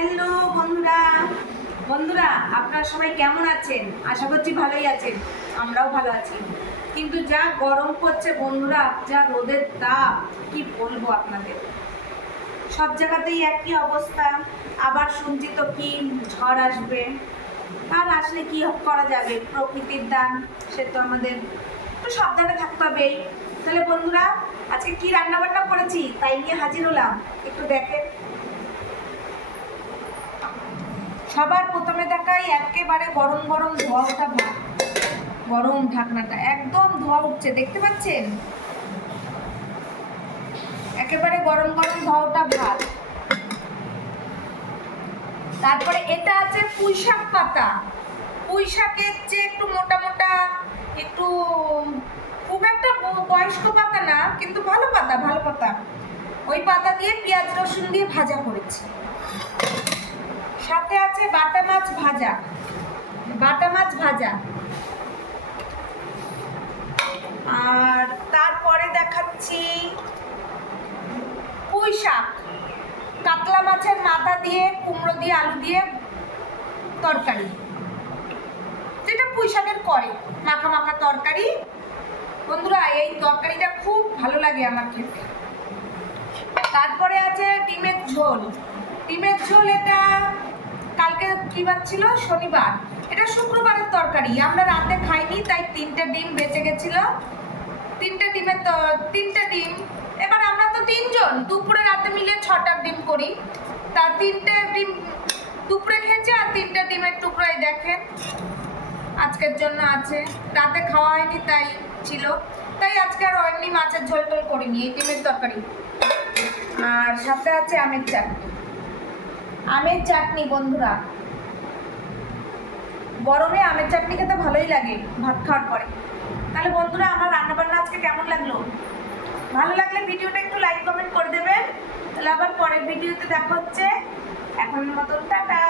Hello বন্ধুরা বন্ধুরা আপনারা সবাই কেমন আছেন? আশা করছি ভালোই আছেন। আমরাও ভালো আছি। কিন্তু যা গরম পড়ছে বন্ধুরা, যা রোদের তাপ, কি বলবো আপনাদের। সব জায়গাতেই একই অবস্থা। আবার শুনছি তো কি ঝড় আসবে। আর আসলে কি করা যাবে, প্রকৃতির দান, সে তো আমাদের একটু সাবধানে থাকতে হবেই। তাহলে বন্ধুরা, আজকে কি রান্না বান্না করেছি তাই নিয়ে হাজির হলাম, একটু দেখেন। সবার প্রথমে দেখাই একেবারে গরম গরম ধোয়া ওঠা ভাত। গরম ঢাকনাটা একদম ধোয়া উঠছে, দেখতে পাচ্ছেন? একেবারে গরম গরম ধোয়া ওঠা ভাত। তারপরে এটা আছে পুঁই শাক পাতা। পুঁই শাকের যে একটু মোটা মোটা, একটু খুব একটা বয়স্ক পাতা না, কিন্তু ভালো পাতা, ভালো পাতা। ওই পাতা দিয়ে পেঁয়াজ রসুন দিয়ে ভাজা করেছি। সাথে আছে বাটা মাছ ভাজা, বাটা মাছ ভাজা। আর তারপরে দেখাচ্ছি পুঁই শাক, কাতলা মাছের মাথা দিয়ে, কুমড়ো দিয়ে, আলু দিয়ে তরকারি, যেটা পুঁই শাকের করে মাখা মাখা তরকারি। বন্ধুরা, এই তরকারিটা খুব ভালো লাগে আমার খেতে। তারপরে আছে ডিমের ঝোল। ডিমের ঝোল এটা কালকে কি বার ছিল? শনিবার। এটা শুক্রবারের তরকারি, আমরা রাতে খাইনি, তাই 3টে ডিম বেঁচে গেছিল। 3টে ডিম। এবার আমরা তো 3জন, দুপুরে রাতে মিলে 6টা ডিম করি। তা 3টে ডিম দুপুরে খেয়েছি, আর 3টে ডিমের টুকরোই দেখেন আজকের জন্য আছে। রাতে খাওয়া হয়নি তাই ছিল, তাই আজকে আর এমনি মাছের ঝোল টোল করিনি, এই ডিমের তরকারি। আর সাথে আছে আমের চাটনি। আমের চাটনি বন্ধুরা, গরমে আমের চাটনি খেতে ভালোই লাগে ভাত খাওয়ার পরে। তাহলে বন্ধুরা, আমার রান্নাবান্না আজকে কেমন লাগলো? ভালো লাগলে ভিডিওটা একটু লাইক কমেন্ট করে দেবেন। তাহলে আবার পরের ভিডিওতে দেখা হচ্ছে। এখনের মতন টাটা।